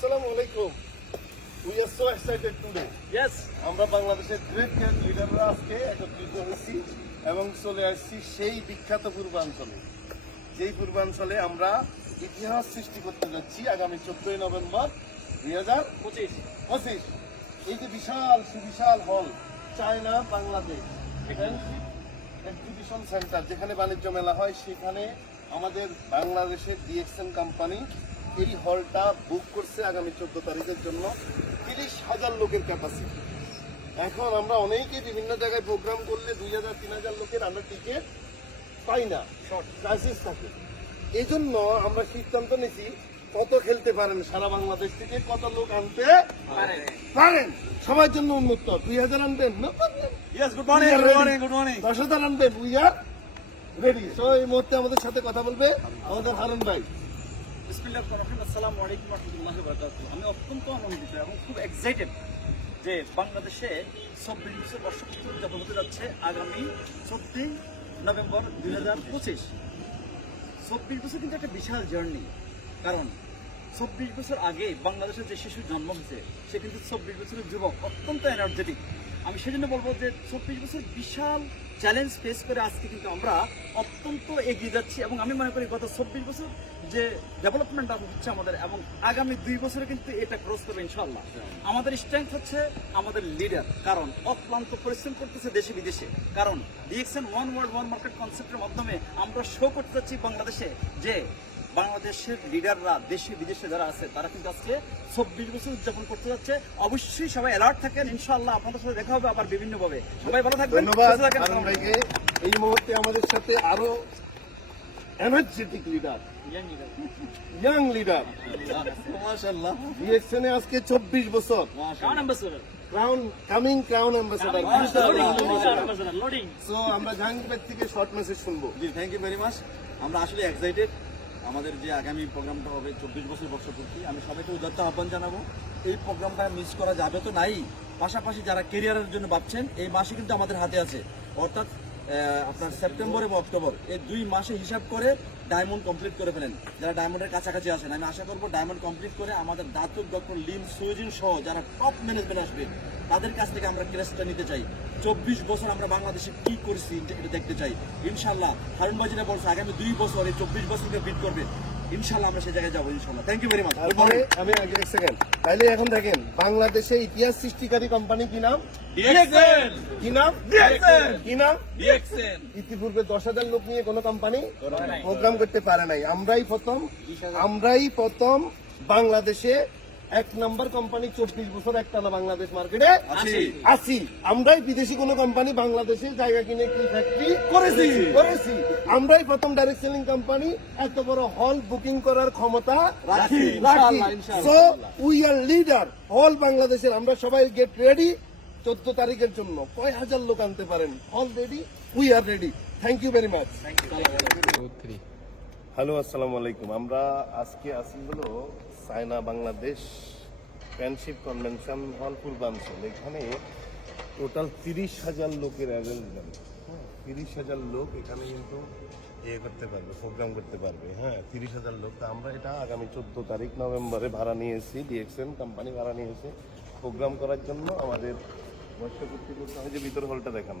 আসসালামু আলাইকুম। We are so excited today. Yes. আমরা বাংলাদেশের গ্রেট গ্রেট লিডাররা আজকে একত্রিত হয়েছি এবং চলে আসছি সেই বিখ্যাত পূর্বাঞ্চলে, যেই পূর্বাঞ্চলে আমরা ইতিহাস সৃষ্টি করতে যাচ্ছি আগামী 14 নভেম্বর 2025। এই যে বিশাল সুবিশাল হল, চায়না বাংলাদেশ এক্সিবিশন সেন্টার, যেখানে বাণিজ্য মেলা হয়, সেখানে আমাদের বাংলাদেশের ডিএক্সএন কোম্পানি এই হলটা বুক করছে আগামী 14 তারিখের জন্য। 30,000 লোকের ক্যাপাসিটি। এখন আমরা অনেকেই বিভিন্ন জায়গায় প্রোগ্রাম করলে 2,000-3,000 লোকের আমরা টিকিট পাই না, শর্ট ক্রাইসিস থাকে। এই জন্য আমরা সিদ্ধান্ত নিয়েছি কত খেলতে পারেন সারা বাংলাদেশ থেকে, কত লোক আনতে পারেন, সবার জন্য উন্মুক্ত। 2,000 আনবেন, Yes, good morning, good morning, good morning. 10,000 আনবেন, উই আর রেডি। সো এই মুহূর্তে আমাদের সাথে কথা বলবে আমাদের হারুন ভাই। আসসালামু আলাইকুম ওয়া রাহমাতুল্লাহি ওয়া বারাকাতুহু। আমি অত্যন্ত আনন্দিত এবং খুব এক্সাইটেড যে বাংলাদেশে 24 বছর বর্ষপূর্তি উদযাপন হতে যাচ্ছে আগামী 14 নভেম্বর 2025। 24 বছর কিন্তু একটা বিশাল জার্নি, কারণ 24 বছর আগে বাংলাদেশের যে শিশু জন্ম হয়েছে সে কিন্তু 24 বছরের যুবক, অত্যন্ত এনার্জেটিক। আমি সেজন্য বলবো যে 24 বছর বিশাল চ্যালেঞ্জ ফেস করে আজকে কিন্তু আমরা অত্যন্ত এগিয়ে যাচ্ছি এবং আমি মনে করি গত 24 বছর যে ডেভেলপমেন্টটা হচ্ছে আমাদের, এবং আগামী 2 বছরে কিন্তু এটা ক্রস করবে ইনশাআল্লাহ। আমাদের স্ট্রেংথ হচ্ছে আমাদের লিডার, কারণ অক্লান্ত পরিশ্রম করতেছে দেশে বিদেশে। কারণ DXN one world one market কনসেপ্টের মাধ্যমে আমরা শো করতে যাচ্ছি বাংলাদেশে যে বাংলাদেশের লিডাররা দেশে বিদেশে যারা আছে তারা কিন্তু আজকে 24 বছর উদযাপন করতে যাচ্ছে। অবশ্যই সবাই অ্যালার্ট থাকেন, ইনশাআল্লাহ আপনাদের সাথে দেখা হবে আবার বিভিন্নভাবে। সবাই ভালো থাকবেন, ধন্যবাদ হারুন ভাইকে। এই মুহূর্তে আমাদের সাথে আরো এনার্জেটিক লিডার, ইয়াং লিডার, মাশাআল্লাহ। ডিএক্সএন এ আজকে 24 বছর, ক্রাউন অ্যাম্বাসেডর। লোডিং। সো আমরা জাহাঙ্গীর ভাই থেকে শর্ট মেসেজ শুনবো। জি, থ্যাংক ইউ ভেরি মাচ। আমরা আসলে এক্সাইটেড আমাদের যে আগামী প্রোগ্রামটা হবে 24 বছর বর্ষপূর্তি। আমি সবাইকে উদাত্ত আহ্বান জানাবো, এই প্রোগ্রামটা মিস করা যাবে তো নাই। পাশাপাশি যারা কেরিয়ারের জন্য ভাবছেন, এই মাসে কিন্তু আমাদের হাতে আছে, অর্থাৎ আপনার সেপ্টেম্বর এবং অক্টোবর, এই 2 মাসে হিসাব করে ডায়মন্ড কমপ্লিট করে ফেলেন। যারা ডায়মন্ডের কাছাকাছি আছেন, আমি আশা করবো ডায়মন্ড কমপ্লিট করে আমাদের দাতুক ডক্টর লিম সুইজিন সহ যারা টপ ম্যানেজমেন্ট আসবে তাদের কাছ থেকে আমরা ক্রেস্টটা নিতে চাই। 24 বছর আমরা বাংলাদেশে কি করছি এটা দেখতে চাই। ইনশাল্লাহ হারুন ভাই যেটা বলছে, আগামী 2 বছর এই 24 বছরকে বিট করবে, ইনশাল্লাহ আমরা সেই জায়গায় যাবো ইনশাল্লাহ। Thank you very much. তারপরে আমি আগে এক সেকেন্ড, তাইলে এখন দেখেন বাংলাদেশে ইতিহাস সৃষ্টিকারী কোম্পানি কি নাম? ডিএক্সএন। কি নাম? ডিএক্সএন। কি নাম? ডিএক্সএন। ইতিপূর্বে 10,000 লোক নিয়ে কোনো কোম্পানি প্রোগ্রাম করতে পারে নাই। আমরাই প্রথম বাংলাদেশে 1 নম্বর কোম্পানি 24 বছর একটানা বাংলাদেশ মার্কেটে আসি। আমরাই বিদেশি কোনো কোম্পানি বাংলাদেশে জায়গা কিনে কি ফ্যাক্টরি করেছি। আমরাই প্রথম ডাইরেক্ট সেলিং কোম্পানি এত বড় হল বুকিং করার ক্ষমতা রাখি। সো উই আর লিডার হল বাংলাদেশের। আমরা সবাই গেট রেডি 14 তারিখের জন্য। কয় হাজার লোক আনতে পারেন, হল ready, we are ready. Thank you very much. Hello, আসসালামু আলাইকুম। আমরা আজকে আসি হলো China Bangladesh friendship convention hall পূর্বাঞ্চল। এখানে টোটাল 30,000 লোকের অ্যারেঞ্জমেন্ট। 30,000 লোক এখানে কিন্তু করতে পারবে, প্রোগ্রাম করতে পারবে। 30,000 লোক। তা আমরা এটা আগামী 14 তারিখ নভেম্বরে ভাড়া নিয়েছি, ডিএক্সএন কোম্পানি ভাড়া নিয়েছে প্রোগ্রাম করার জন্য। আমাদের বর্ষপূর্তি করতে হয়, যে ভিতর হলটা দেখান।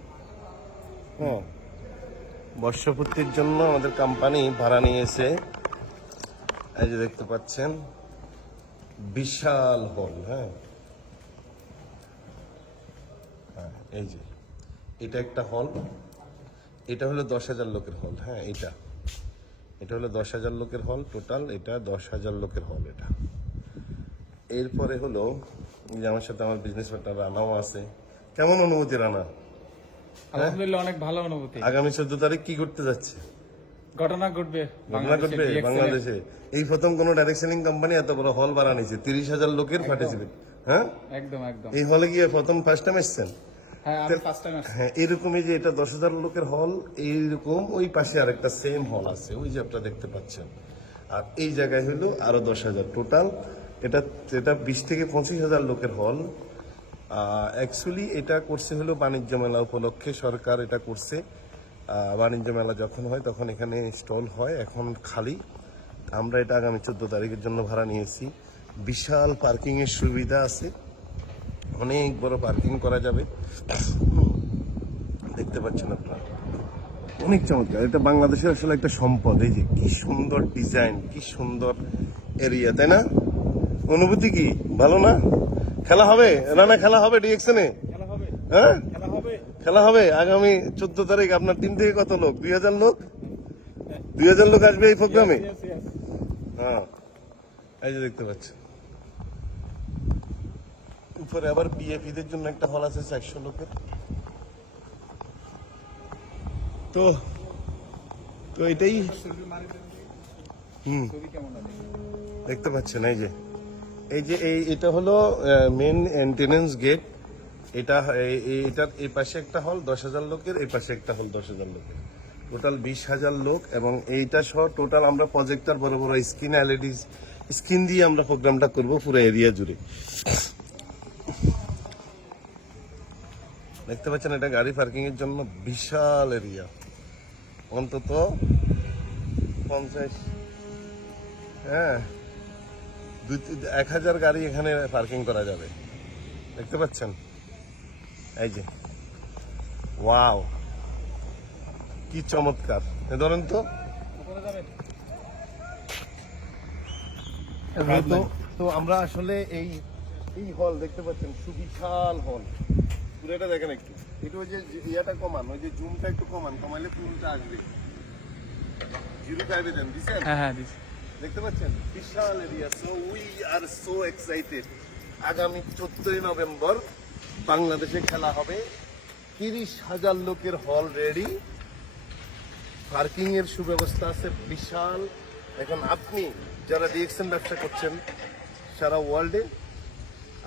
বর্ষপূর্তির জন্য আমাদের কোম্পানি ভাড়া নিয়েছে। এই যে দেখতে পাচ্ছেন বিশাল হল। এই যে এটা একটা হল, এটা হলো 10,000 লোকের হল। এটা হলো 10,000 লোকের হল টোটাল। এটা 10,000 লোকের হল এটা। এরপরে হলো যে আমার সাথে আমার বিজনেস পার্টনার রানাও আছে। কেমন অনুভূতি রানা? আলহামদুলিল্লাহ, অনেক ভালো অনুভূতি। আগামী 14 তারিখ কি করতে যাচ্ছে? ঘটনা ঘটবে বাংলাদেশে। এই প্রথম কোন ডাইরেক্ট সেলিং কোম্পানি এত বড় হল ভাড়া নিয়েছে, 30,000 লোকের পার্টিসিপেট। একদম। এই হলে গিয়ে প্রথম ফার্স্ট টাইম এসছেন? এরকমই যে এটা 10,000 লোকের হল, এইরকম ওই পাশে আরেকটা সেম হল আছে, ওই যে আপনারা দেখতে পাচ্ছেন। আর এই জায়গায় হলো আরো 10,000 টোটাল। এটা 20 থেকে 25,000 লোকের হল। অ্যাকচুয়ালি এটা করছে হলো বাণিজ্য মেলা উপলক্ষে, সরকার এটা করছে। বাণিজ্য মেলা যখন হয় তখন এখানে স্টল হয়, এখন খালি। আমরা এটা আগামী 14 তারিখের জন্য ভাড়া নিয়েছি। বিশাল পার্কিং এর সুবিধা আছে, অনেক বড় পার্কিং করা যাবে। দেখতে পাচ্ছেন আপনারা, অনেক চমৎকার। এটা বাংলাদেশের আসলে একটা সম্পদ। এই যে কি সুন্দর ডিজাইন, কি সুন্দর এরিয়া, তাই না? অনুভূতি কি ভালো না? খেলা হবে রানা, খেলা হবে ডিএক্সনে, হ্যাঁ খেলা হবে আগামী 14 তারিখ। আপনার টিম থেকে কত লোক? 2000 লোক, 2000 লোক আসবে এই প্রোগ্রামে। হ্যাঁ, এই যে দেখতে পাচ্ছেন উপরে আবার বিএপিদের জন্য একটা হল আছে 400 লোকের। তো তো এটাই দেখতে পাচ্ছেন। এটা হলো মেন এন্ট্রেন্স গেট। এটার এই পাশে একটা হল 10,000 লোকের, এই পাশে একটা হল 10,000 লোকের, টোটাল 20,000 লোক। এবং এইটা সহ টোটাল আমরা প্রজেক্টর বড় বড় স্ক্রিন, এলইডি স্ক্রিন দিয়ে আমরা প্রোগ্রামটা করব পুরো এরিয়া জুড়ে। দেখতে পাচ্ছেন এটা গাড়ি পার্কিং এর জন্য বিশাল এরিয়া, অন্তত 50 1000 গাড়ি এখানে পার্কিং করা যাবে। দেখতে পাচ্ছেন এই যে, ওয়াও কি চমৎকার। ধরেন তো তো আমরা আসলে এই হল দেখতে পাচ্ছেন, সুবিশাল হল পুরো। এটা দেখেন একটু, এটা ওই যে ইয়াটা কমান, ওই যে জুমটা একটু কমাইলে পুরোটা আসবে। 05 দেন, দিছেন? হ্যাঁ দিছি। দেখতে পাচ্ছেন বিশাল area. So we are so excited. আগামী 14 নভেম্বর বাংলাদেশে খেলা হবে। 30,000 লোকের হল রেডি, পার্কিং এর সুব্যবস্থা আছে বিশাল। এখন আপনি যারা ডিএক্সএন ব্যবসা করছেন সারা ওয়ার্ল্ডে,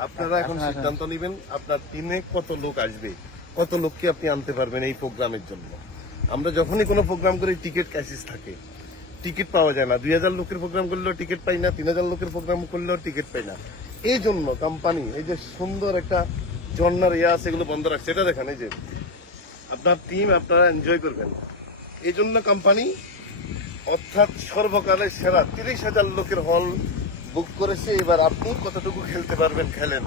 আপনারা এখন সিদ্ধান্ত নেবেন আপনার টিমে কত লোক আসবে, কত লোককে আপনি আনতে পারবেন এই প্রোগ্রামের জন্য। আমরা যখনই কোনো প্রোগ্রাম করি টিকিট ক্রাইসিস থাকে, টিকিট পাওয়া যায় না। 2000 লোকের প্রোগ্রাম করলেও টিকিট পাই না, 3000 লোকের প্রোগ্রাম করলেও টিকিট পাই না। এই জন্য কোম্পানি এই যে সুন্দর একটা ঝর্ণার ইয়া আছে, এগুলো বন্ধ রাখছে। এটা দেখেন, এই যে আপনার টিম আপনারা এনজয় করবেন। এই জন্য কোম্পানি অর্থাৎ সর্বকালের সেরা 30,000 লোকের হল বুক করেছে। এবার আপনি কতটুকু খেলতে পারবেন খেলেন,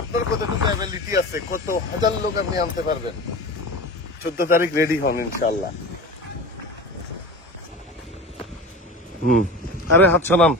আপনার কতটুকু অ্যাবিলিটি আছে, কত হাজার লোক আপনি আনতে পারবেন। 14 তারিখ রেডি হন ইনশাল্লাহ। আরে হাত সরান।